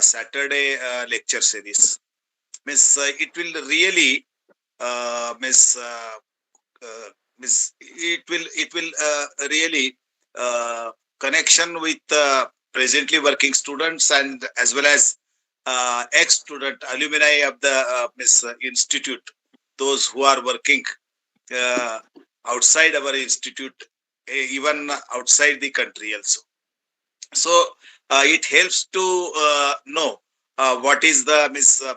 Saturday lecture series. Miss, it will really miss it will really connection with presently working students and as well as ex-student alumni of the institute, those who are working uh, outside our institute, even outside the country also. So it helps to know what is the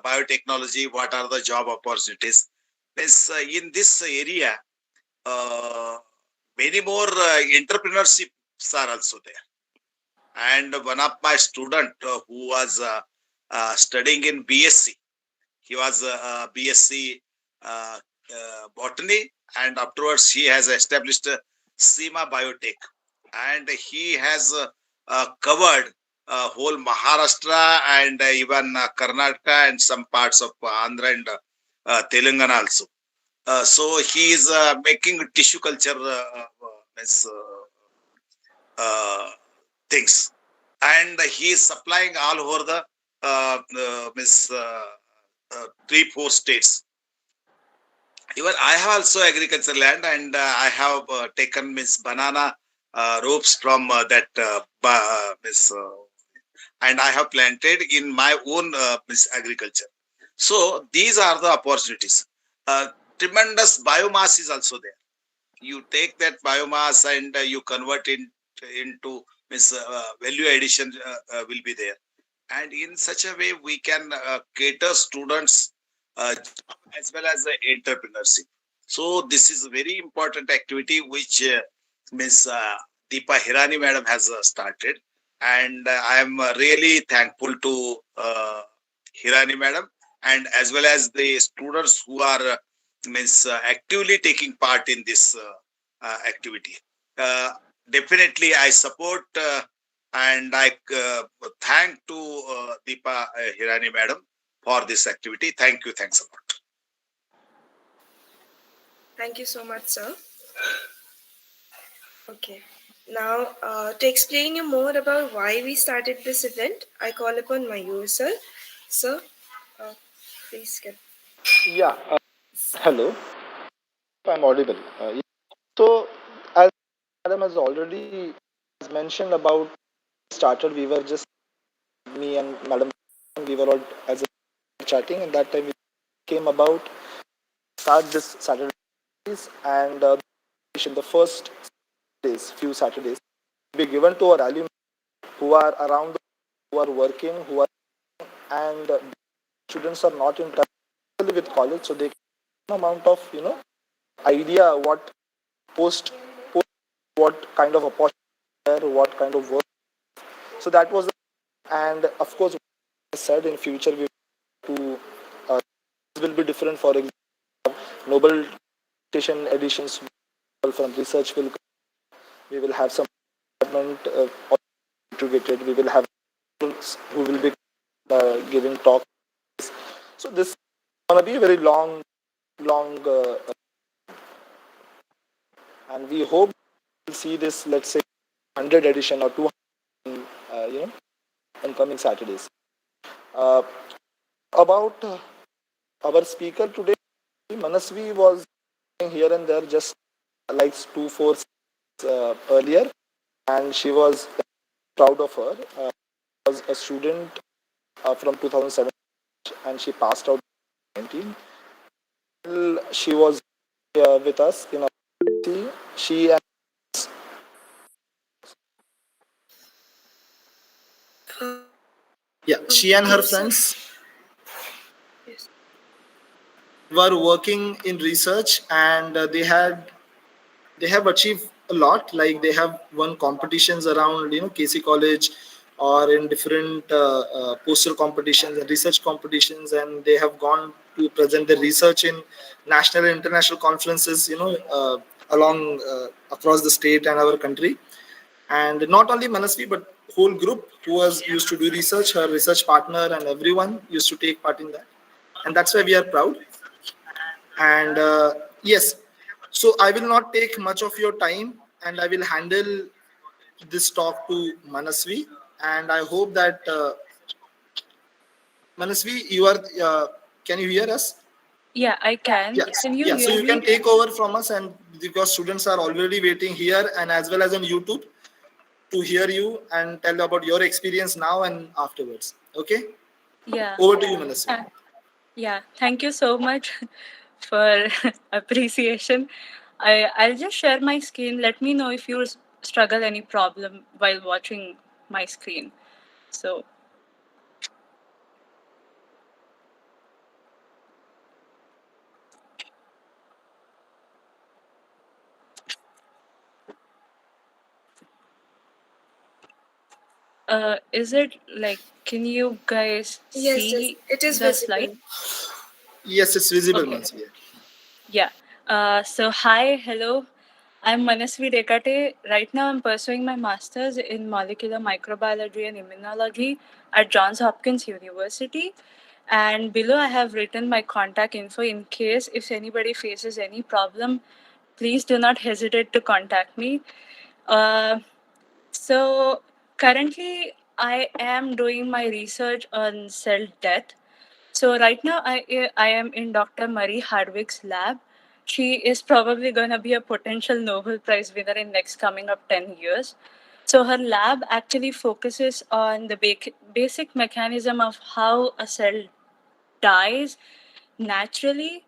biotechnology, what are the job opportunities. In this area, uh, many more entrepreneurships are also there. And one of my student who was studying in BSc, he was BSc botany, and afterwards he has established Seema Biotech, and he has covered whole Maharashtra and even Karnataka and some parts of Andhra and Telangana also. So he is making tissue culture things, and he is supplying all over the 3-4 states. Even I have also agriculture land, and I have taken banana ropes from that and I have planted in my own agriculture. So these are the opportunities. Tremendous biomass is also there. You take that biomass and you convert it into value addition will be there, and in such a way we can cater students as well as entrepreneurship. So this is a very important activity which Ms. Deepa Hirani madam has started, and I am really thankful to Hirani madam and as well as the students who are actively taking part in this activity. Definitely, I support and I thank to Deepa Hirani madam for this activity. Thank you. Thanks a lot. Thank you so much, sir. Okay. Now, to explain you more about why we started this event, I call upon Mayur, sir. Sir, please get. Yeah, hello. I'm audible. Yeah. So, as Madam has already mentioned about started, we were just me and Madam, we were all as a chatting, and that time we came about start this Saturday, and in the first days, few Saturdays, be given to our alumni who are around, who are working, who are, and students are not in touch with college, so they get amount of idea what post what kind of opportunity, what kind of work. So that was, and of course, I said in future we to will be different. For example, Nobel station editions from research will we will have some department integrated. We will have who will be giving talks. So this is gonna be a very long, and we hope we'll see this. Let's say 100 edition or 200, in coming Saturdays. About our speaker today, Manaswi was here and there just like 2-4 earlier, and she was proud of her. Was a student from 2007, and she passed out in 2019. She was with us in our she and she and her friends were working in research, and they have achieved a lot. Like they have won competitions around KC College or in different poster competitions and research competitions, and they have gone to present their research in national and international conferences along across the state and our country. And not only Manasvi, but whole group who was used to do research, her research partner and everyone used to take part in that, and that's why we are proud. And yes, so I will not take much of your time, and I will handle this talk to Manasvi, and I hope that Manasvi, you are. Can you hear us? Yeah, I can. Yes. Can you Yeah. So hear you can me? take over from us, and because students are already waiting here and as well as on YouTube to hear you and tell about your experience now and afterwards. Okay. Yeah. Over to you, Manasvi. Uh, yeah. Thank you so much for appreciation. I'll just share my screen. Let me know if you struggle any problem while watching my screen. So, is it like, can you guys Yes, yes, see it is the slide? visible. Yes, it's visible, Okay. Manasvi. Yeah. So, hi, hello. I'm Manaswi Dekate. Right now, I'm pursuing my master's in molecular microbiology and immunology at Johns Hopkins University. And below, I have written my contact info in case if anybody faces any problem, please do not hesitate to contact me. Uh, so, currently, I am doing my research on cell death. So right now I am in Dr. Marie Hardwick's lab. She is probably going to be a potential Nobel Prize winner in next coming up 10 years. So her lab actually focuses on the basic mechanism of how a cell dies naturally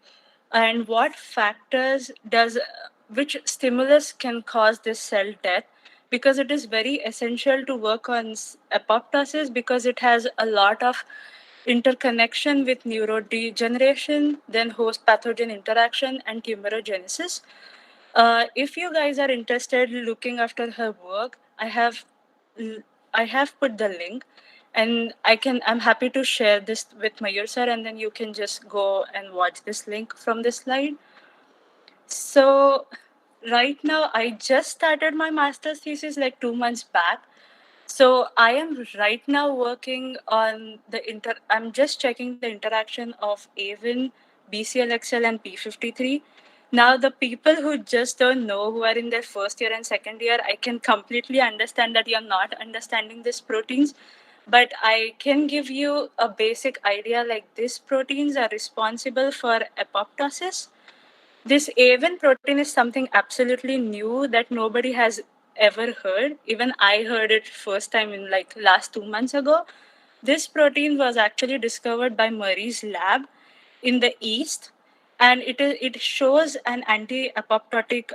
and what factors does which stimulus can cause this cell death, because it is very essential to work on apoptosis because it has a lot of interconnection with neurodegeneration, then host pathogen interaction and tumorigenesis. If you guys are interested looking after her work, I have put the link, and I'm happy to share this with Mayur sir, and then you can just go and watch this link from this slide. So right now I just started my master's thesis like 2 months back. So I am right now working on I'm just checking the interaction of AVIN, BCLXL, and P53. Now the people who just don't know, who are in their first year and second year, I can completely understand that you're not understanding these proteins. But I can give you a basic idea like these proteins are responsible for apoptosis. This AVIN protein is something absolutely new that nobody has ever heard. Even I heard it first time in like last 2 months ago. This protein was actually discovered by Murray's lab in the East, and it shows an anti-apoptotic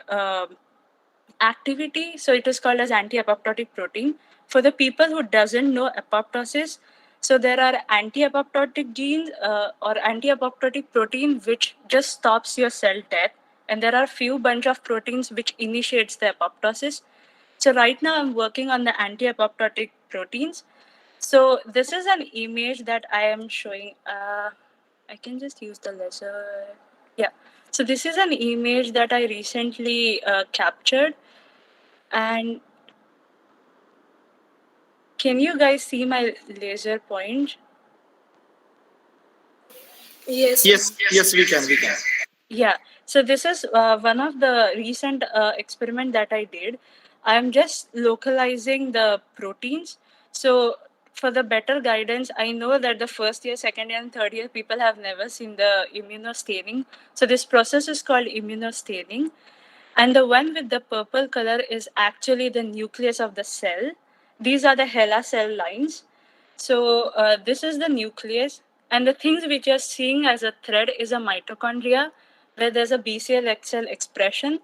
activity. So it is called as anti-apoptotic protein. For the people who doesn't know apoptosis, so there are anti-apoptotic genes or anti-apoptotic protein which just stops your cell death, and there are few bunch of proteins which initiates the apoptosis. So right now I'm working on the anti-apoptotic proteins. So this is an image that I am showing. I can just use the laser. Yeah. So this is an image that I recently captured, and can you guys see my laser point? Yes. Yes, yes, we can, we can. Yeah. So this is one of the recent experiment that I did. I'm just localizing the proteins. So for the better guidance, I know that the first year, second year, and third year people have never seen the immunostaining. So this process is called immunostaining. And the one with the purple color is actually the nucleus of the cell. These are the HeLa cell lines. So this is the nucleus, and the things which you're seeing as a thread is a mitochondria, where there's a BCL-XL expression,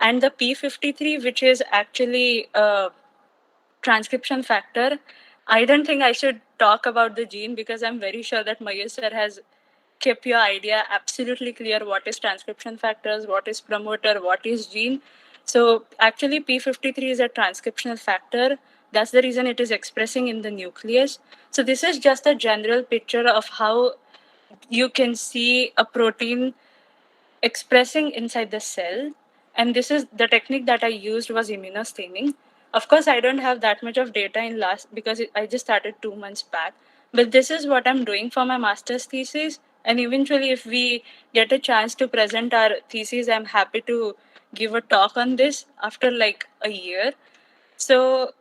and the P53, which is actually a transcription factor. I don't think I should talk about the gene because I'm very sure that Mayur sir has kept your idea absolutely clear what is transcription factors, what is promoter, what is gene. So actually P53 is a transcriptional factor. That's the reason it is expressing in the nucleus. So this is just a general picture of how you can see a protein expressing inside the cell. And this is the technique that I used was immunostaining. Of course I don't have that much of data in last because I just started 2 months back, but this is what I'm doing for my master's thesis. And eventually if we get a chance to present our thesis, I'm happy to give a talk on this after like a year. So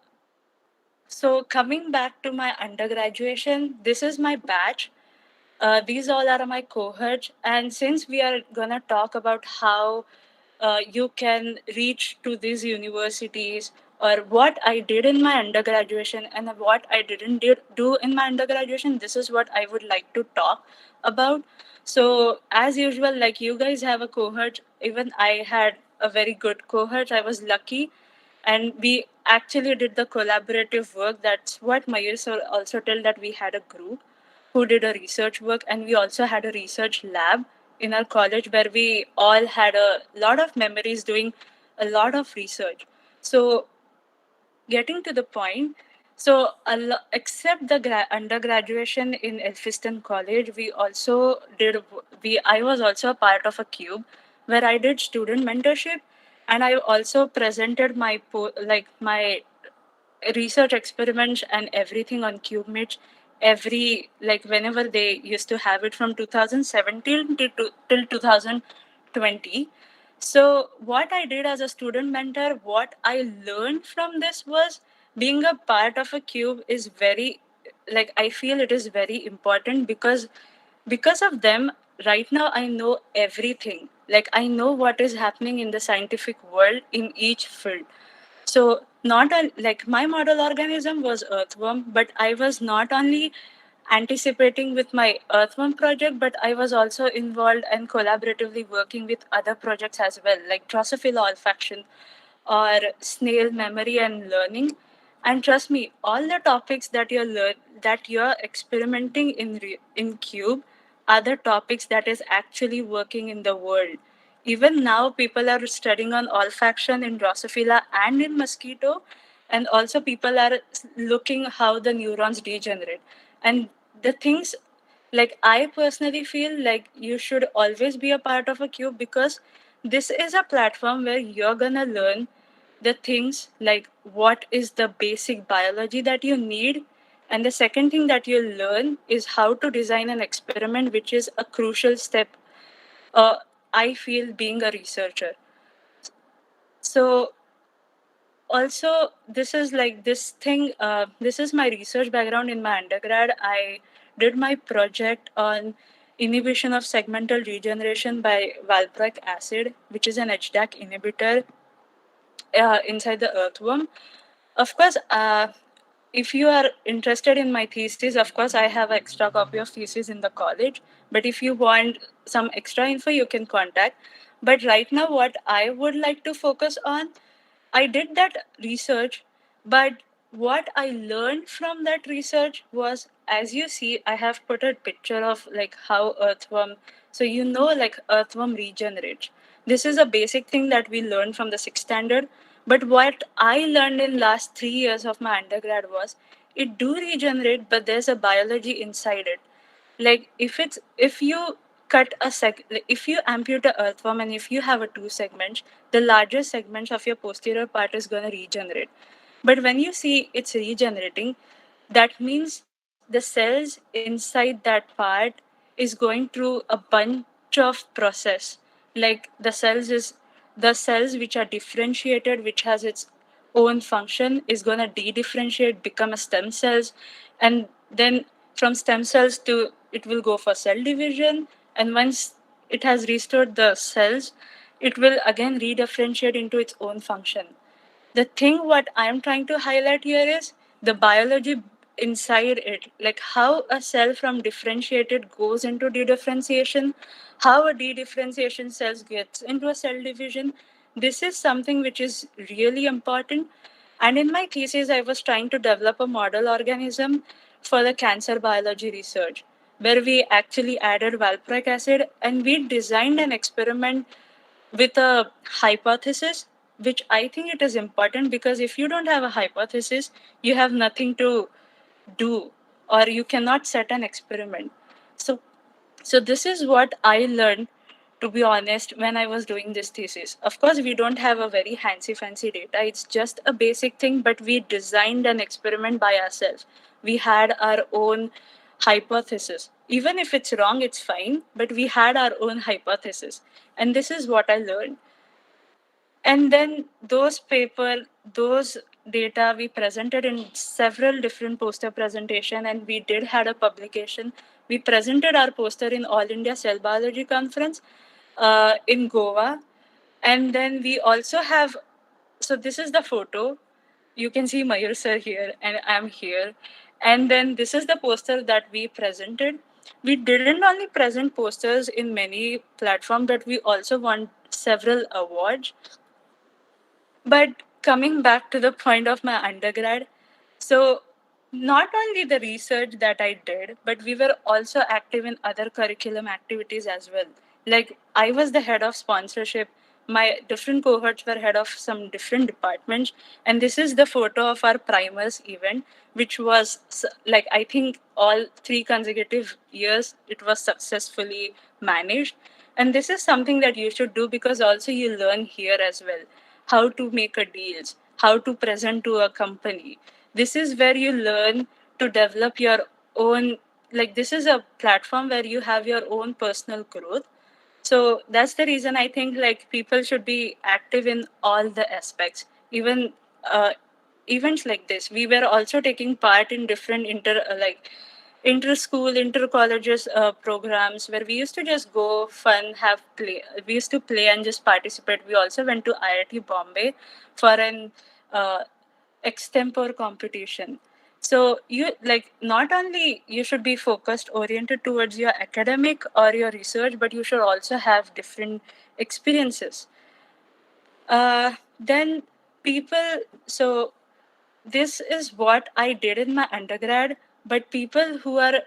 coming back to my undergraduation, this is my batch. These all are my cohorts, and since we are gonna talk about how you can reach to these universities, or what I did in my undergraduation and what I didn't do in my undergraduation, this is what I would like to talk about. So, as usual, like you guys have a cohort, even I had a very good cohort. I was lucky, and we actually did the collaborative work. That's what Mayur sir also told, that we had a group who did a research work, and we also had a research lab in our college where we all had a lot of memories doing a lot of research. So, getting to the point, so except the undergraduation in Elphinstone College, we also did we I was also a part of a cube where I did student mentorship, and I also presented my my research experiments and everything on CubeMate every, like, whenever they used to have it from 2017 till 2020. So what I did as a student mentor, what I learned from this was being a part of a cube is very, like, I feel it is very important because of them. Right now I know everything, like I know what is happening in the scientific world in each field. So not like my model organism was earthworm, but I was not only anticipating with my earthworm project, but I was also involved and collaboratively working with other projects as well, like Drosophila olfaction or snail memory and learning. And trust me, all the topics that you're experimenting in Cube are the topics that is actually working in the world. Even now, people are studying on olfaction in Drosophila and in mosquito, and also people are looking how the neurons degenerate. And the things, like, I personally feel like you should always be a part of a cube, because this is a platform where you're gonna learn the things like what is the basic biology that you need, and the second thing that you'll learn is how to design an experiment, which is a crucial step, uh, I feel, being a researcher. So also, this is like this thing, this is my research background. In my undergrad, I did my project on inhibition of segmental regeneration by valproic acid, which is an HDAC inhibitor inside the earthworm. Of course, if you are interested in my thesis, of course, I have an extra copy of thesis in the college. But if you want some extra info, you can contact. But right now, what I would like to focus on, I did that research, but what I learned from that research was, as you see, I have put a picture of like how earthworm, so you know, like earthworm regenerates. This is a basic thing that we learned from the sixth standard. But what I learned in last 3 years of my undergrad was it do regenerate, but there's a biology inside it. Like if you if you amputate a earthworm and if you have a two segments, the larger segments of your posterior part is going to regenerate. But when you see it's regenerating, that means the cells inside that part is going through a bunch of process. Like the cells which are differentiated, which has its own function, is going to de-differentiate, become a stem cells, and then from stem cells to it will go for cell division, and once it has restored the cells, it will again redifferentiate into its own function. The thing what I'm trying to highlight here is the biology inside it, like how a cell from differentiated goes into dedifferentiation, how a dedifferentiation cells gets into a cell division. This is something which is really important. And in my thesis, I was trying to develop a model organism for the cancer biology research, where we actually added valproic acid and we designed an experiment with a hypothesis, which I think it is important, because if you don't have a hypothesis, you have nothing to do, or you cannot set an experiment. So, so this is what I learned, to be honest, when I was doing this thesis. Of course, we don't have a very fancy data. It's just a basic thing, but we designed an experiment by ourselves. We had our own hypothesis. Even if it's wrong, it's fine, but we had our own hypothesis. And this is what I learned. And then those data we presented in several different poster presentation, and we did had a publication. We presented our poster in All India Cell Biology Conference in Goa, and then we also have, so this is the photo. You can see Mayur sir here, and I'm here. And then this is the poster that we presented. We didn't only present posters in many platforms, but we also won several awards. But coming back to the point of my undergrad, so not only the research that I did, but we were also active in other curriculum activities as well. Like I was the head of sponsorship. My different cohorts were head of some different departments, and this is the photo of our primers event, which was like I think all 3 consecutive years it was successfully managed. And this is something that you should do because also you learn here as well how to make a deals, how to present to a company. This is where you learn to develop your own, like this is a platform where you have your own personal growth. So that's the reason I think like people should be active in all the aspects, even events like this. We were also taking part in different inter school, inter colleges programs where we used to just go fun, have play. We used to play and just participate. We also went to IIT Bombay for an uh, extempore competition. So you like not only you should be focused oriented towards your academic or your research, but you should also have different experiences. Then people, so this is what I did in my undergrad, but people who are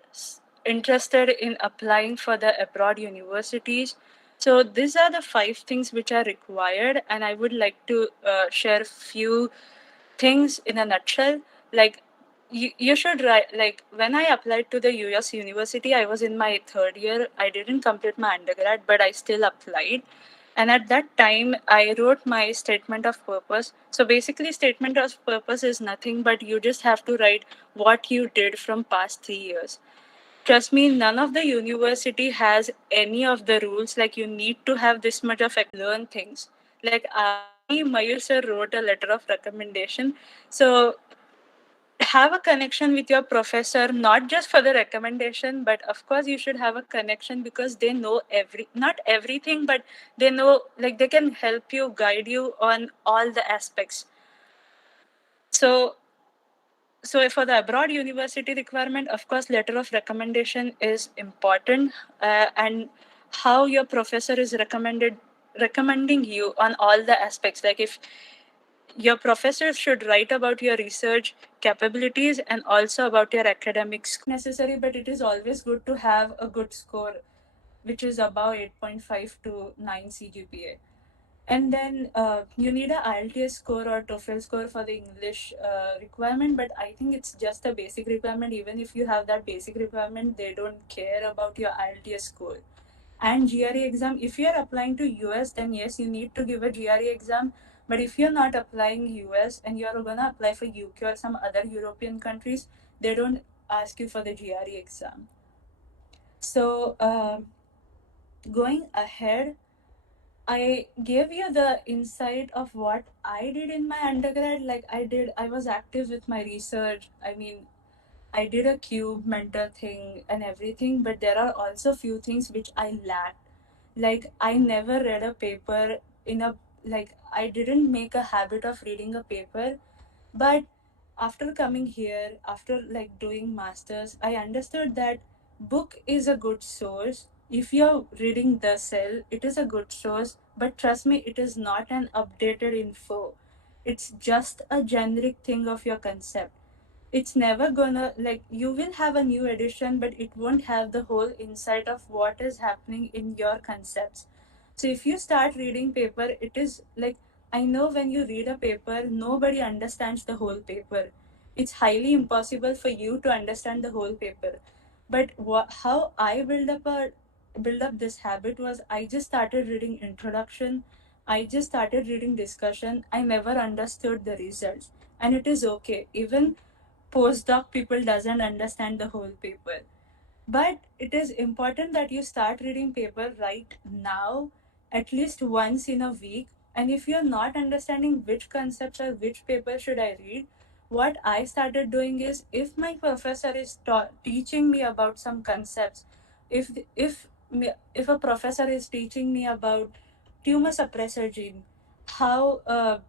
interested in applying for the abroad universities, so these are the 5 things which are required, and I would like to share few things in a nutshell. Like you should write, like when I applied to the US university, I was in my 3rd year. I didn't complete my undergrad, but I still applied. And at that time, I wrote my statement of purpose. So basically, statement of purpose is nothing but you just have to write what you did from past 3 years. Trust me, none of the university has any of the rules like you need to have this much of learn things. Like me, Mayur sir wrote a letter of recommendation. So have a connection with your professor, not just for the recommendation, but of course you should have a connection because they know not everything, but they know, like they can help you, guide you on all the aspects. So for the abroad university requirement, of course letter of recommendation is important, and how your professor is recommending you on all the aspects. Like if your professors should write about your research capabilities and also about your academics. Necessary, but it is always good to have a good score, which is above 8.5 to 9 CGPA. And then you need a IELTS score or TOEFL score for the English requirement, but I think it's just a basic requirement. Even if you have that basic requirement, they don't care about your IELTS score. And GRE exam, if you're applying to US, then yes, you need to give a GRE exam. But if you're not applying US and you're gonna apply for UK or some other European countries, they don't ask you for the GRE exam. So going ahead, I gave you the insight of what I did in my undergrad. Like I was active with my research. I mean, I did a cube mentor thing and everything, but there are also few things which I lacked. Like I never read a paper in a, like I didn't make a habit of reading a paper. But after coming here, after like doing masters, I understood that book is a good source. If you're reading the cell, it is a good source, but trust me, it is not an updated info. It's just a generic thing of your concept. It's never gonna, like you will have a new edition, but it won't have the whole insight of what is happening in your concepts. So if you start reading paper, it is like, I know when you read a paper, nobody understands the whole paper. It's highly impossible for you to understand the whole paper. But how I build up this habit was I just started reading introduction. I just started reading discussion. I never understood the results, and it is okay. Even postdoc people doesn't understand the whole paper, but it is important that you start reading paper right now, at least once in a week, And if you're not understanding which concepts or which paper should I read, what I started doing is, if my professor is teaching me about some concepts, if if a professor is teaching me about tumor suppressor gene, how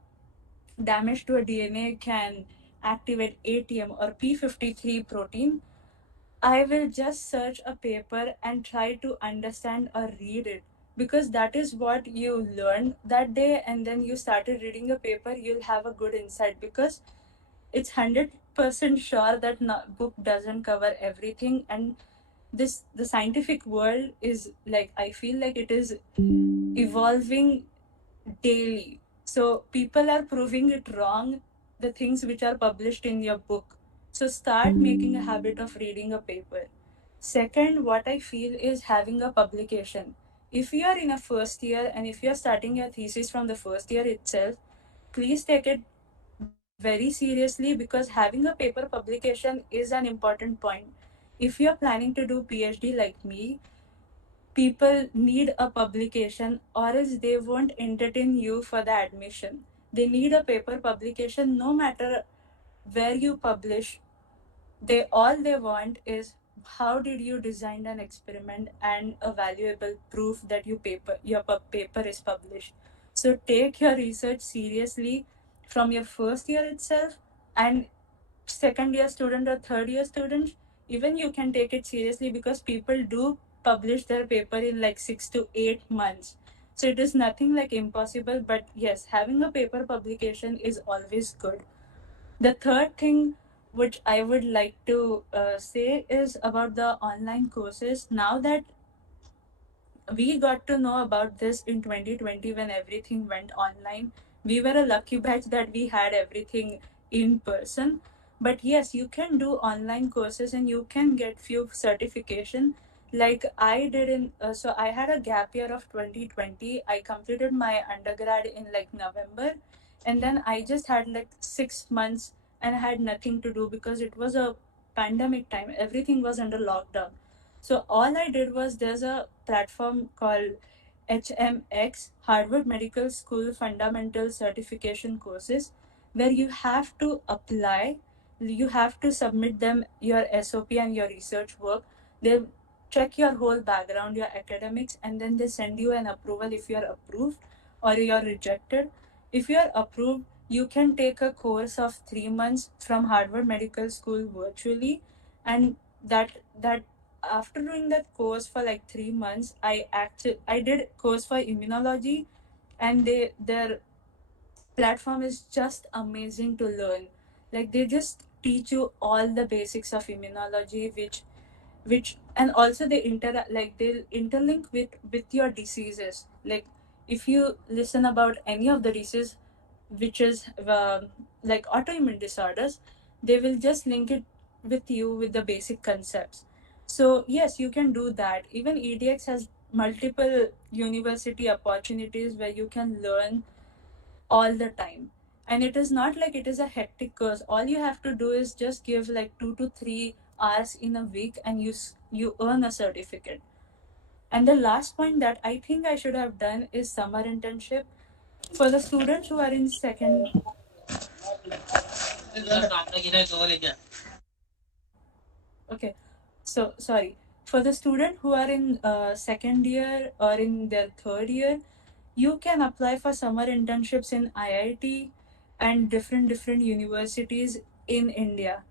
damage to a DNA can activate ATM or P53 protein, I will just search a paper and try to understand or read it, because that is what you learned that day, and then you started reading a paper, you'll have a good insight, because it's 100% sure that book doesn't cover everything. And the scientific world is like, I feel like it is evolving daily. So people are proving it wrong, the things which are published in your book. So start making a habit of reading a paper. Second, what I feel is having a publication. If you are in a first year and if you are starting your thesis from the first year itself, please take it very seriously, because having a paper publication is an important point. If you are planning to do PhD like me, people need a publication, or else they won't entertain you for the admission. They need a paper publication. No matter where you publish, they want is, how did you design an experiment, and a valuable proof that your paper is published. So take your research seriously from your first year itself. And second year student or third year student, even you can take it seriously, because people do publish their paper in like 6 to 8 months. So it is nothing like impossible, but yes, having a paper publication is always good. The third thing which I would like to say is about the online courses. Now that we got to know about this in 2020 when everything went online, we were a lucky batch that we had everything in person. But yes, you can do online courses and you can get few certification, like I did in so I had a gap year of 2020. I completed my undergrad in like November, and then I just had like 6 months and I had nothing to do because it was a pandemic time, everything was under lockdown. So all I did was, there's a platform called HMX, Harvard Medical School Fundamental Certification Courses, where you have to apply, you have to submit them your SOP and your research work. They check your whole background, your academics, and then they send you an approval if you're approved or you're rejected. If you're approved, you can take a course of 3 months from Harvard Medical School virtually, and that after doing that course for like 3 months, I did course for immunology, and their platform is just amazing to learn. Like, they just teach you all the basics of immunology, which and also they'll interlink with your diseases. Like, if you listen about any of the disease which is like autoimmune disorders, they will just link it with you with the basic concepts. So yes, you can do that. Even EDX has multiple university opportunities where you can learn all the time. And it is not like it is a hectic course. All you have to do is just give like 2 to 3 hours in a week, and you earn a certificate. And the last point that I think I should have done is summer internship. For the students who are in second, okay, so sorry, for the student who are in second year or in their third year, you can apply for summer internships in IIT and different universities in India.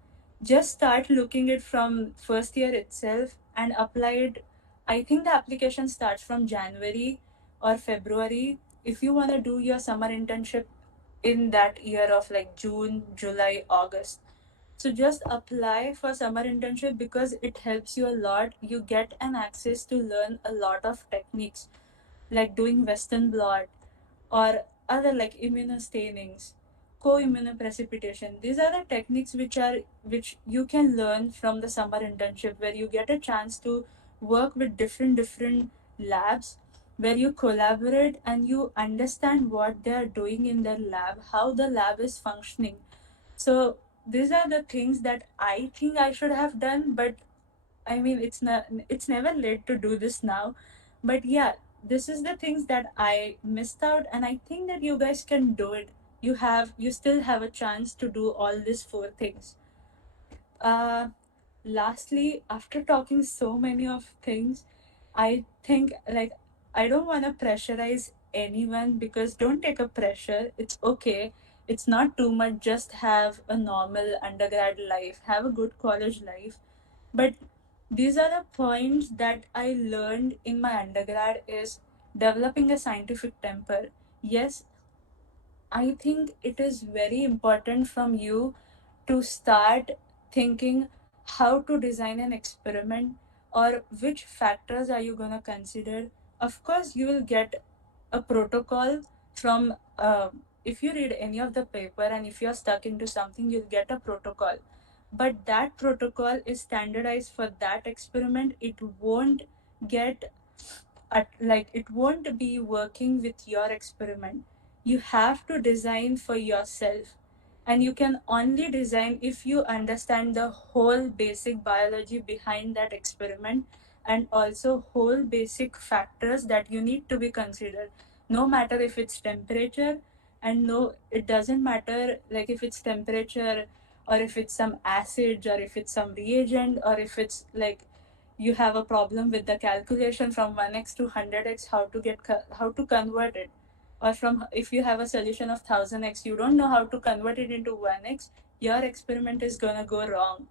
Just start looking it from first year itself and apply it. I think the application starts from January or February. If you want to do your summer internship in that year of like June, July, August, so just apply for summer internship, because it helps you a lot. You get an access to learn a lot of techniques, like doing Western blot or other like immunostainings, co-immunoprecipitation. These are the techniques which you can learn from the summer internship, where you get a chance to work with different labs, where you collaborate and you understand what they are doing in their lab, how the lab is functioning. So these are the things that I think I should have done, but I mean, it's never late to do this now. But yeah, this is the things that I missed out, and I think that you guys can do it. You still have a chance to do all these four things. uh Lastly, after talking so many of things, I think, like, I don't want to pressurize anyone, because don't take a pressure. It's okay. It's not too much. Just have a normal undergrad life, have a good college life. But these are the points that I learned in my undergrad is developing a scientific temper. Yes, I think it is very important from you to start thinking how to design an experiment, or which factors are you going to consider. Of course, you will get a protocol from, if you read any of the paper and if you're stuck into something, you'll get a protocol. But that protocol is standardized for that experiment. It won't get it won't be working with your experiment. You have to design for yourself, and you can only design if you understand the whole basic biology behind that experiment, and also whole basic factors that you need to be considered. No matter if it's temperature, and no, it doesn't matter, like, if it's temperature, or if it's some acid, or if it's some reagent, or if it's like you have a problem with the calculation from 1x to 100x, how to convert it. Or from, if you have a solution of 1000x, you don't know how to convert it into 1x, your experiment is going to go wrong.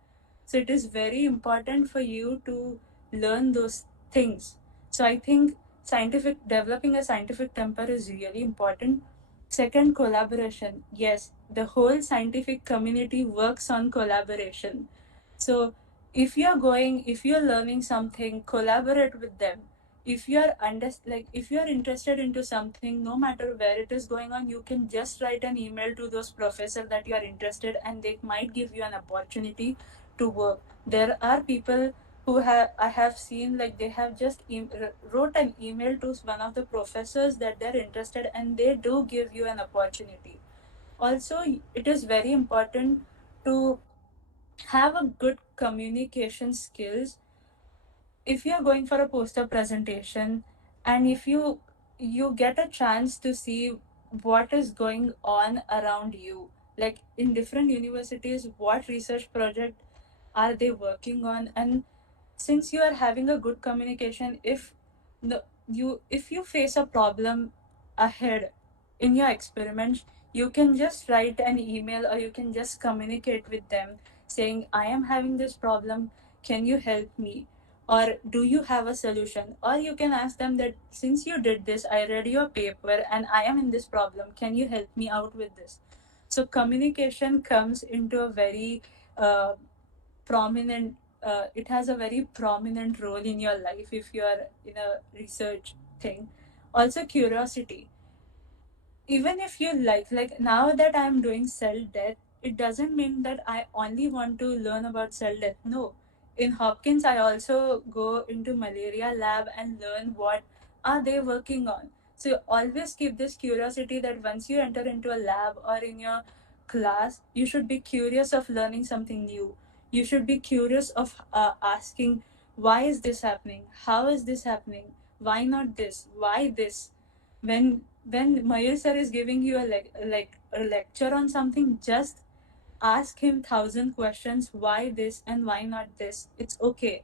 So it is very important for you to learn those things. So I think scientific developing a scientific temper is really important. Second, collaboration. Yes, the whole scientific community works on collaboration. So if you're learning something, collaborate with them. If you're interested into something, no matter where it is going on, you can just write an email to those professors that you are interested, and they might give you an opportunity to work. There are people who have I have seen, like, they have just wrote an email to one of the professors that they're interested, and they do give you an opportunity. Also, it is very important to have a good communication skills. If you're going for a poster presentation, and if you get a chance to see what is going on around you, like in different universities, what research project are they working on, and since you are having a good communication, if you face a problem ahead in your experiments, you can just write an email, or you can just communicate with them saying, I am having this problem, can you help me, or do you have a solution? Or you can ask them that, since you did this, I read your paper and I am in this problem, can you help me out with this? So communication comes into a very prominent it has a very prominent role in your life if you are in a research thing. Also, curiosity. Even if you like now that I'm doing cell death, it doesn't mean that I only want to learn about cell death. No, in Hopkins I also go into malaria lab and learn what are they working on. So always keep this curiosity, that once you enter into a lab or in your class, you should be curious of learning something new. You should be curious of asking, why is this happening, how is this happening, why not this, why this. When Mayur sir is giving you like a lecture on something, just ask him 1,000 questions. Why this and why not this? It's okay.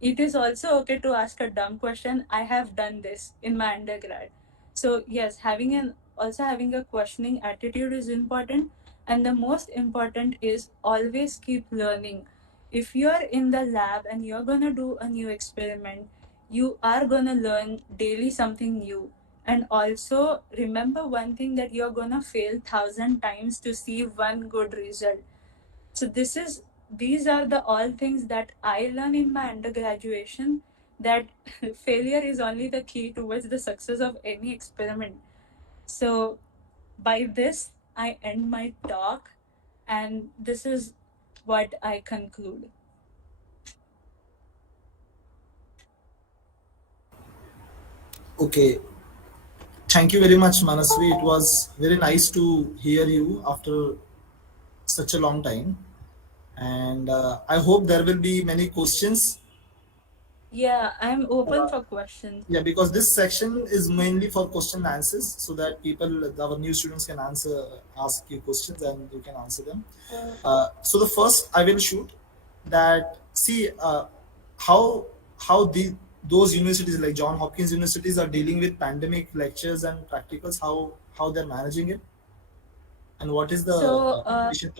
It is also okay to ask a dumb question. I have done this in my undergrad. So yes, having a questioning attitude is important, and the most important is always keep learning. If you're in the lab and you're gonna do a new experiment, you are gonna learn daily something new. And also remember one thing, that you're gonna fail 1,000 times to see one good result. So these are the all things that I learned in my undergraduation, that failure is only the key towards the success of any experiment. So by this I end my talk, and this is what I conclude. Okay, thank you very much, Manaswi. It was very nice to hear you after such a long time, and I hope there will be many questions Yeah, I'm open Uh, for questions. yeah, because this section is mainly for question and answers, so that people, our new students, can ask you questions, and you can answer them. So the first I will shoot that. See, how the those universities like John Hopkins universities are dealing with pandemic lectures and practicals. How they're managing it, and what is the So, competition?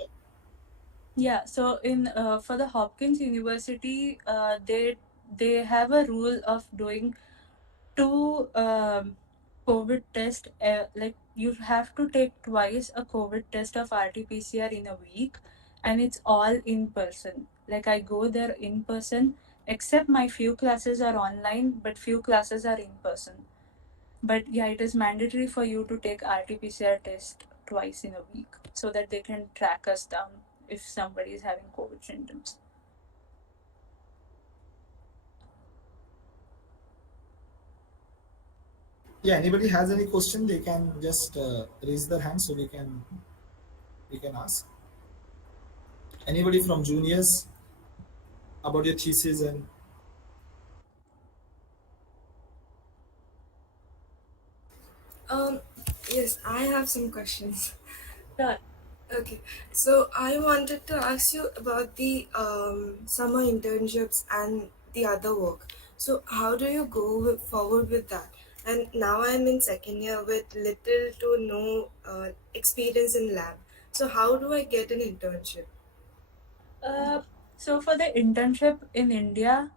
yeah, so in for the Hopkins University, they have a rule of doing two COVID test. Like you have to take twice a COVID test of RT-PCR in a week, and it's all in person. Like I go there in person, except my few classes are online, but few classes are in person. But yeah, it is mandatory for you to take RT-PCR test twice in a week so that they can track us down if somebody is having COVID symptoms. Yeah, anybody has any question, they can just raise their hand, so we can ask. Anybody from juniors about your thesis and Um, yes, I have some questions. Yeah. Okay, so I wanted to ask you about the summer internships and the other work. So, how do you go forward with that? And now I'm in second year with little to no experience in lab. So, how do I get an internship? Uh, so for the internship in India,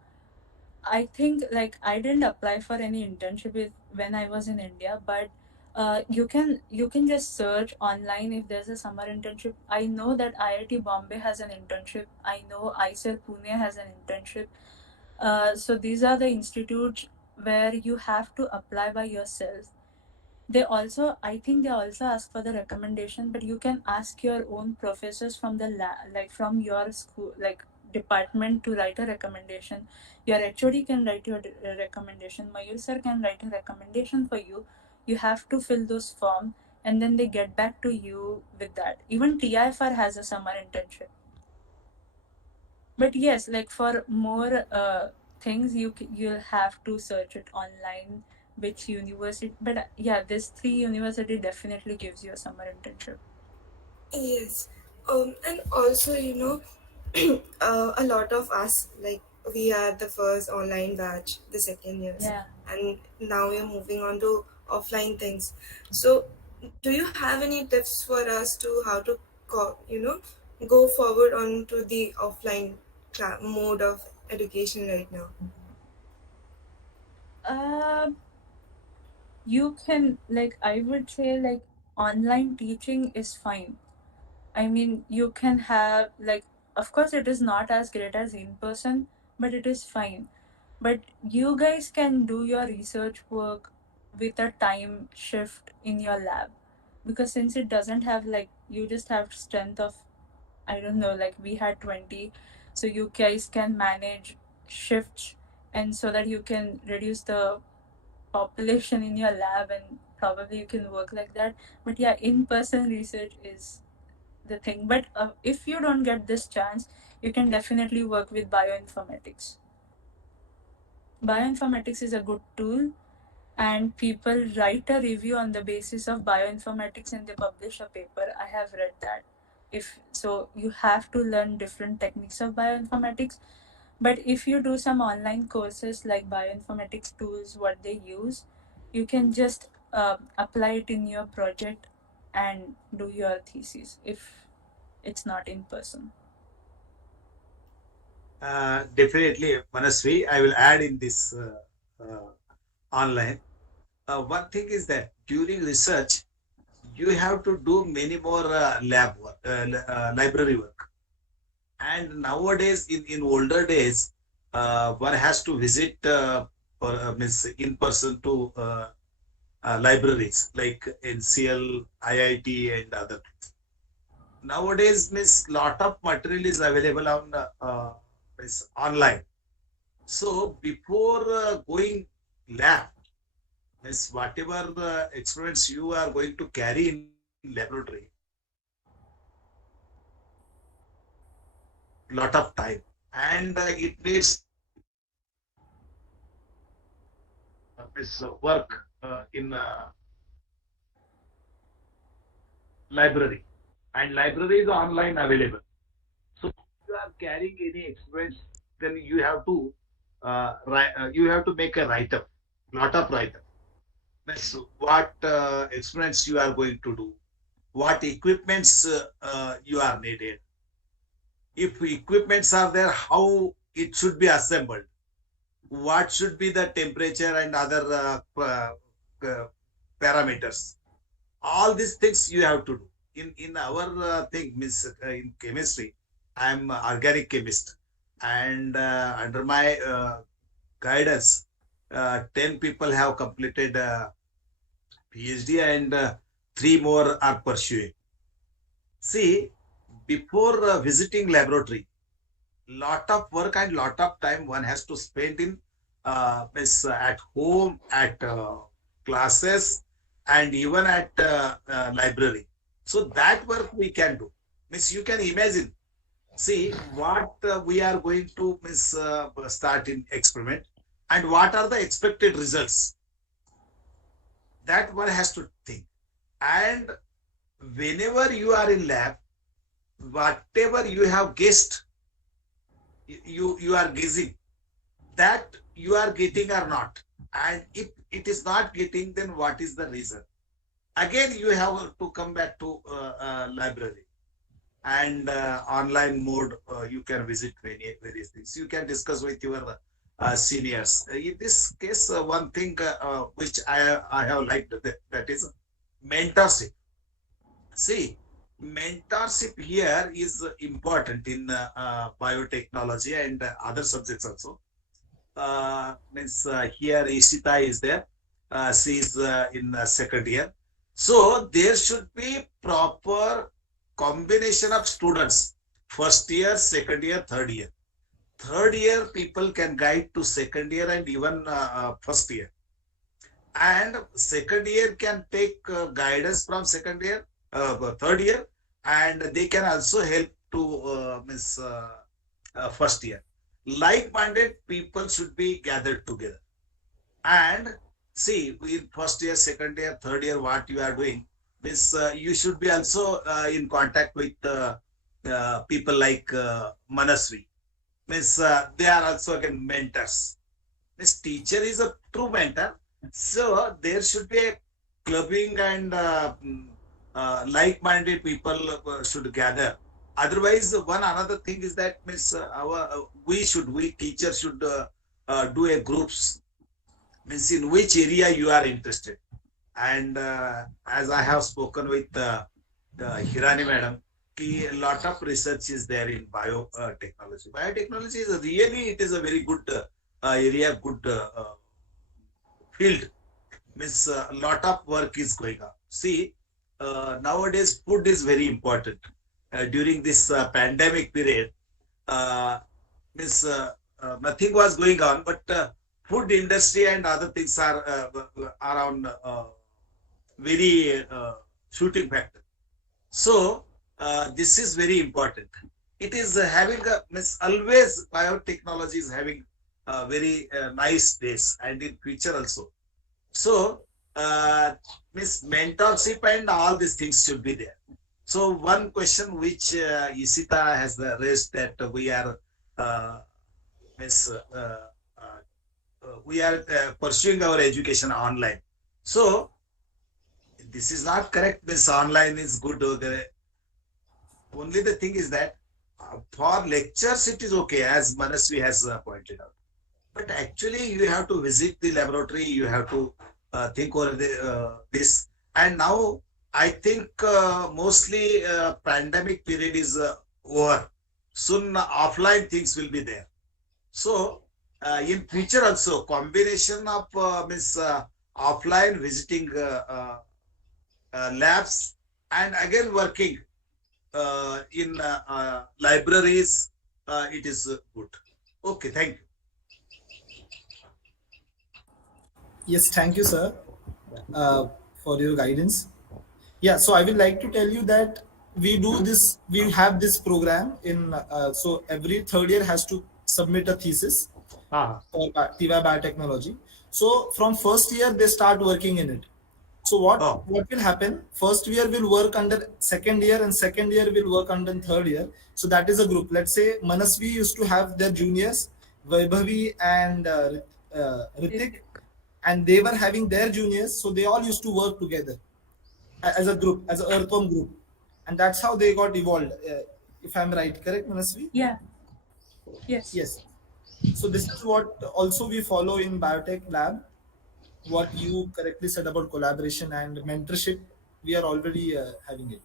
I think like I didn't apply for any internship when I was in India, but you can just search online if there's a summer internship. I know that IIT Bombay has an internship. I know ICER Pune has an internship. So these are the institutes where you have to apply by yourself. They also, I think they also ask for the recommendation, but you can ask your own professors from the like from your school, like department, to write a recommendation. Your HOD can write your recommendation. Mayur sir can write a recommendation for you. You have to fill those form, and then they get back to you with that. Even TIFR has a summer internship. But yes, like for more things, you'll have to search it online, which university. But yeah, this three university definitely gives you a summer internship. Yes, and also, a lot of us, like, we are the first online batch, the second years, Yeah. and now we're moving on to offline things. So, do you have any tips for us to how to, go forward onto the offline mode of education right now? Um, you can, like, I would say, like, online teaching is fine. I mean, you can have, like, of course, it is not as great as in person, but it is fine. But you guys can do your research work with a time shift in your lab, because since it doesn't have, like, you just have strength of, I don't know, like we had 20, so you guys can manage shifts, and so that you can reduce the population in your lab, and probably you can work like that. But yeah, in person research is the thing. But if you don't get this chance, you can definitely work with bioinformatics. Bioinformatics is a good tool, and people write a review on the basis of bioinformatics and they publish a paper. I have read that. If so, you have to learn different techniques of bioinformatics. But if you do some online courses like bioinformatics tools, what they use, you can just apply it in your project and do your thesis if it's not in person. Definitely, Manaswi, I will add in this online. One thing is that during research, you have to do many more lab work, library work. And nowadays, in older days, one has to visit means in person to libraries like NCL, IIT, and other. Nowadays, means lot of material is available on means online. So before going lab, means whatever experiments you are going to carry in laboratory, lot of time, and it needs is work in library, and library is online available. So if you are carrying any expense, then you have to you have to make a write up, lot of write up. Means what experiments you are going to do, what equipments you are needed. If equipments are there, how it should be assembled, what should be the temperature and other parameters. All these things you have to do. In our thing, means in chemistry, I am organic chemist, and under my guidance, 10 people have completed PhD, and three more are pursuing. See, before visiting laboratory, lot of work and lot of time one has to spend in means at home, at classes, and even at library. So that work we can do. Means you can imagine. See what we are going to means start in experiment, and what are the expected results. That one has to think. And whenever you are in lab, whatever you have guessed, you are guessing that you are getting or not. And if it is not getting, then what is the reason? Again, you have to come back to library, and online mode. You can visit various things. You can discuss with your seniors. In this case, one thing which I have liked, that is mentorship. See, mentorship here is important in biotechnology and other subjects also. Means here Ishita is there. She is in second year. So there should be proper combination of students. First year, second year, third year. Third year people can guide to second year and even first year. And second year can take guidance from second year, third year, and they can also help to miss first year. Like-minded people should be gathered together. And see, in first year, second year, third year, what you are doing, this you should be also in contact with people like Manaswi. Means they are also again mentors. This teacher is a true mentor. So there should be a clubbing, and like-minded people should gather. Otherwise, one another thing is that means our we teachers should do a groups, means in which area you are interested. And as I have spoken with Hirani madam, a lot of research is there in biotechnology. Biotechnology is really, it is a very good area, good field. Means a lot of work is going on. See, nowadays food is very important. During this pandemic period, uh, means nothing was going on, but food industry and other things are on very shooting factor. So this is very important. It is having a means always biotechnology is having very nice days, and in future also. So means mentorship and all these things should be there. So one question which Isita has raised, that we are uh, means, we are pursuing our education online. So this is not correct. This online is good. Only the thing is that for lectures it is okay, as Manaswi has pointed out. But actually, you have to visit the laboratory. You have to think over this. And now I think mostly pandemic period is over. Soon offline things will be there. So in future also, combination of means offline visiting labs, and again working in libraries, it is good. Okay, thank you. Yes, thank you, sir, for your guidance. Yeah, so I would like to tell you that we have this program in, so every third year has to submit a thesis. for TY Biotechnology. So from first year they start working in it. So what will happen? First year will work under second year, and second year will work under third year. So that is a group. Let's say Manasvi used to have their juniors, Vaibhavi and Ritik, and they were having their juniors. So they all used to work together as a group, as an earthworm group, and that's how they got evolved. If I'm right, correct, Manasvi? Yeah. Yes. Yes. So this is what also we follow in biotech lab. What you correctly said about collaboration and mentorship, we are already having it.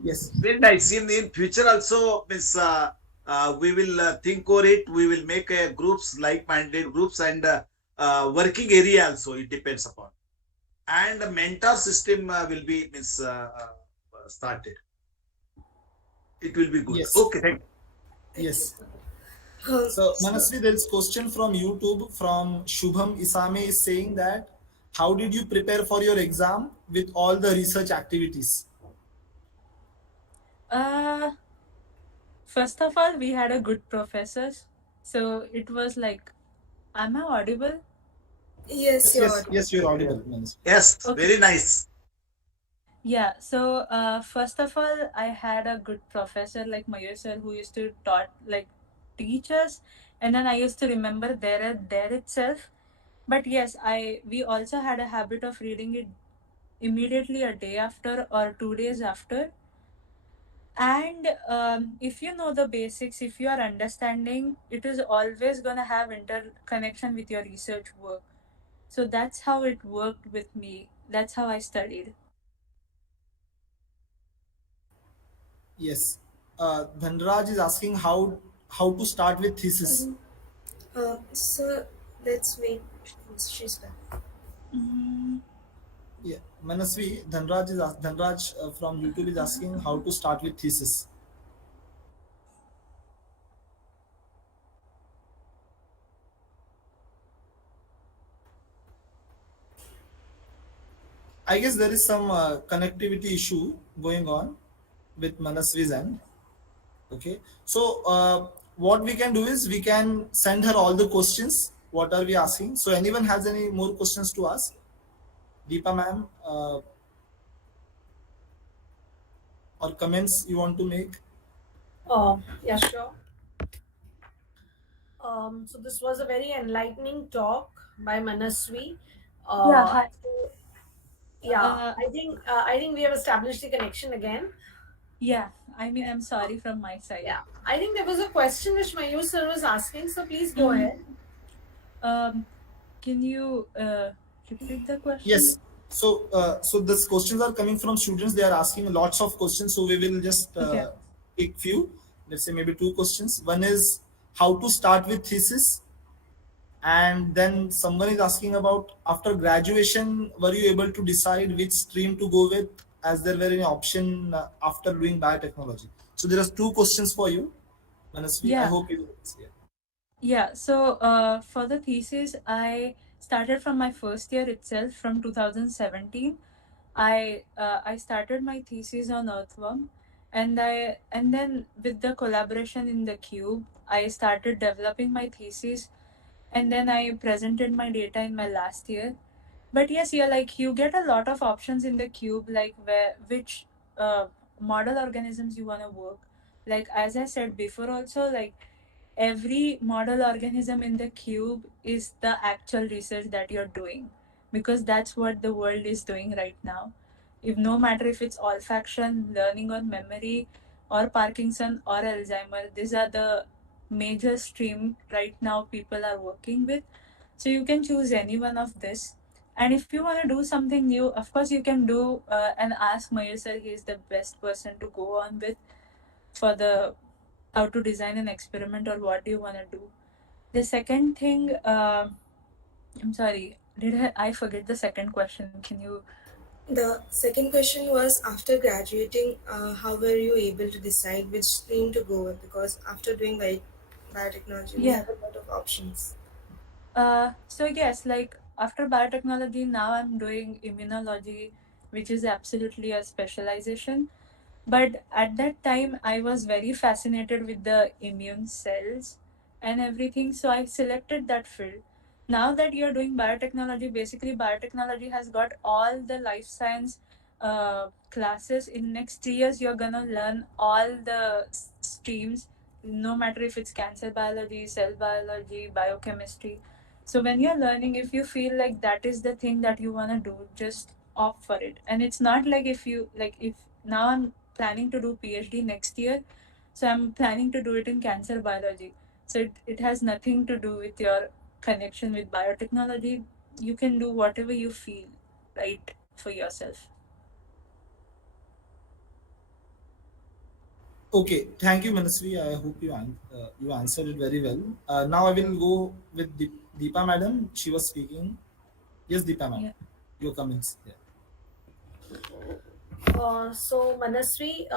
Yes. Very nice. In future also, means we will think over it. We will make groups, like-minded groups, and working area also. It depends upon, and the mentor system will be started. It will be good. Yes. Okay, thank you. Yes. So So, Manasvi, there is question from YouTube from Shubham Isame is saying that how did you prepare for your exam with all the research activities? Uh, First of all, we had a good professors, so it was like, am I audible? yes, Yes, you're yes, yes, you're audible, Manasvi. Yes, Okay. very nice. Yeah, so first of all, I had a good professor like Mayur sir who used to teach us, and then I used to remember there itself. But yes, I we also had a habit of reading it immediately a day after or 2 days after. And if you know the basics, if you are understanding, it is always gonna have interconnection with your research work. So that's how it worked with me. That's how I studied. Yes. Dhanraj is asking how to start with thesis. so let's wait. She's back. Mm, Yeah, Manasvi, Dhanraj from YouTube is asking how to start with thesis. I guess there is some connectivity issue going on with Manasvi's end. Okay, so what we can do is we can send her all the questions. What are we asking? So anyone has any more questions to ask? Deepa ma'am, or comments you want to make? Yeah, sure. So this was a very enlightening talk by Manaswi. yeah, Uh, hi. so yeah, Uh, I think we have established the connection again. yeah, I mean, I'm sorry from my side. Yeah, I think there was a question which Mayur sir was asking. So please go Mm, ahead. um, can you repeat the question? Yes. So these questions are coming from students. They are asking lots of questions. So we will just Okay. pick few. Let's say maybe two questions. One is how to start with thesis, and then someone is asking about after graduation, were you able to decide which stream to go with, as there were any option after doing biotechnology? So there are two questions for you, Manasvi. I Yeah. hope you. Yeah. Yeah, so for the thesis, I started from my first year itself from 2017. I started my thesis on earthworm, and then with the collaboration in the cube, I started developing my thesis, and then I presented my data in my last year. But yes, yeah, like you get a lot of options in the cube, like where which model organisms you want to work. Like as I said before, also like every model organism in the cube is the actual research that you're doing, because that's what the world is doing right now. If no matter if it's olfaction, learning or memory, or Parkinson or Alzheimer, these are the major stream right now people are working with. So you can choose any one of this. And if you want to do something new, of course you can do and ask Mayur sir. He is the best person to go on with for the how to design an experiment or what do you want to do. The second thing, I'm sorry, did I forget the second question? Can you? The second question was after graduating, how were you able to decide which stream to go with? Because after doing biotechnology, we Yeah. have a lot of options. So yes, like after biotechnology, now I'm doing immunology, which is absolutely a specialization. But at that time, I was very fascinated with the immune cells, and everything. So I selected that field. Now that you're doing biotechnology, basically biotechnology has got all the life science classes. In next 3 years, you're gonna learn all the streams, no matter if it's cancer biology, cell biology, biochemistry. So when you're learning, if you feel like that is the thing that you wanna do, just opt for it. And it's not like if you like if now I'm planning to do PhD next year, so I'm planning to do it in cancer biology. So it has nothing to do with your connection with biotechnology. You can do whatever you feel right for yourself. Okay, thank you, Manaswi. I hope you answered it very well. Now I will go with Deepa madam. She was speaking. Yes, Deepa madam, Yeah. your comments. Yeah. So Manaswi,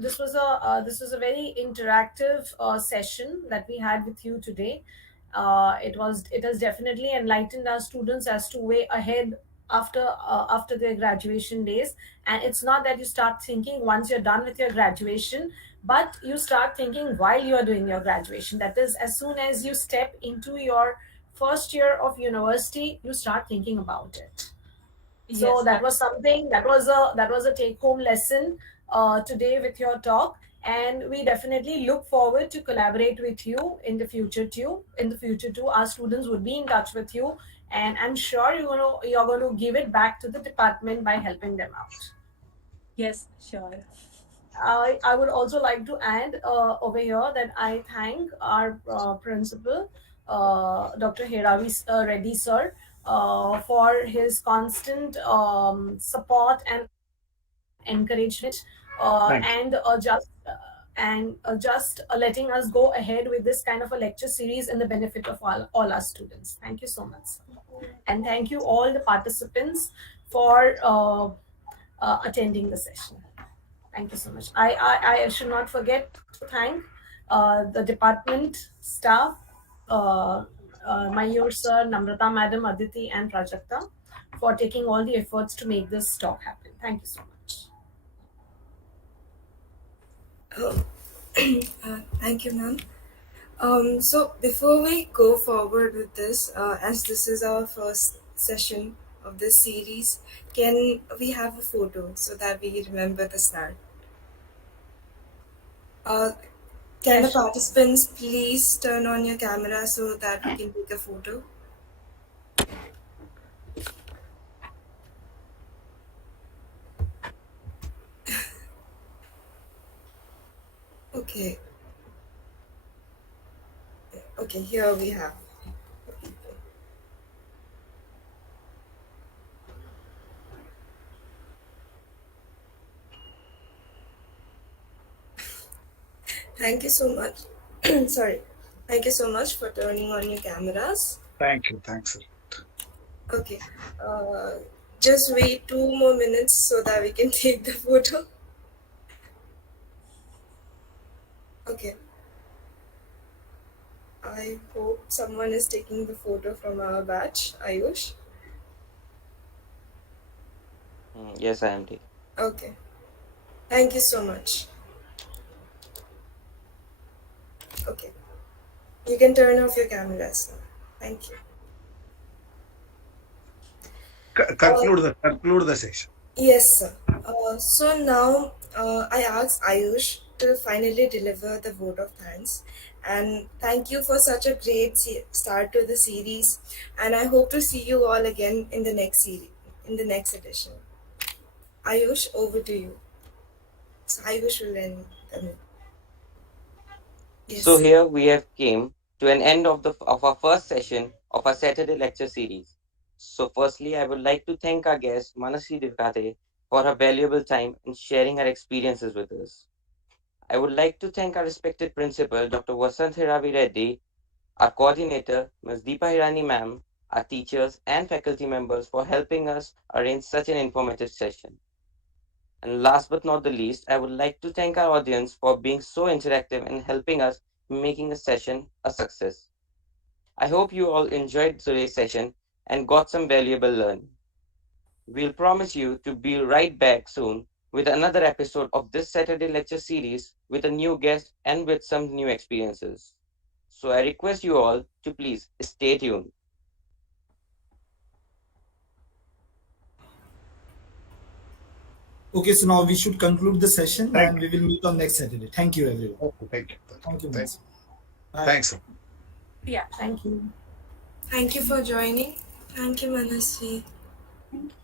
this was a very interactive session that we had with you today. It has definitely enlightened our students as to way ahead after their graduation days. And it's not that you start thinking once you're done with your graduation, but you start thinking while you are doing your graduation. That is, as soon as you step into your first year of university, you start thinking about it. So Yes, that was something that was a take home lesson today with your talk, and we definitely look forward to collaborate with you in the future too. Our students would be in touch with you, and I'm sure you're going to give it back to the department by helping them out. yes, sure. I would also like to add over here that I thank our principal, Dr. Heravi Reddy sir, for his constant support and encouragement, Thank you. and just letting us go ahead with this kind of a lecture series in the benefit of all our students. Thank you so much, sir. And thank you all the participants for attending the session. Thank you so much. I should not forget to thank the department staff, Mayur sir, Namrata madam, Aditi, and Prajakta for taking all the efforts to make this talk happen. Thank you so much. Oh, thank you, ma'am. So before we go forward with this, as this is our first session of this series, can we have a photo so that we remember the start? Uh, can the Yes, sure. participants please turn on your camera so that we can take a photo? Okay, okay, here we have. Thank you so much. Sorry. Thank you so much for turning on your cameras. Thank you. Thanks. Okay. Uh, just wait 2 more minutes so that we can take the photo. Okay. I hope someone is taking the photo from our batch. Ayush. Yes, I am taking. Okay. Thank you so much. Okay. You can turn off your cameras now. Thank you. Uh, Conclude the session. yes, sir. So now I ask Ayush to finally deliver the vote of thanks. And thank you for such a great start to the series. And I hope to see you all again in the next series, in the next edition. Ayush, over to you. So Ayush will end the meeting. So Yes. here we have came to an end of our first session of our Saturday lecture series. So firstly, I would like to thank our guest Manaswi Dekate for her valuable time in sharing her experiences with us. I would like to thank our respected principal, Dr. Vasant Hiravi Reddy, our coordinator, Ms. Deepa Hirani ma'am, our teachers and faculty members for helping us arrange such an informative session. And last but not the least, I would like to thank our audience for being so interactive and helping us in making the session a success. I hope you all enjoyed today's session and got some valuable learning. We'll promise you to be right back soon with another episode of this Saturday lecture series with a new guest and with some new experiences. So I request you all to please stay tuned. Okay, so now we should conclude the session Thank and you. we will meet on next Saturday. Thank you, everyone. Okay, thank you. Thank you, Thank, Manaswi. Bye. thanks. Yeah. Thank you. Thank you for joining. Thank you, Manaswi. Thank you.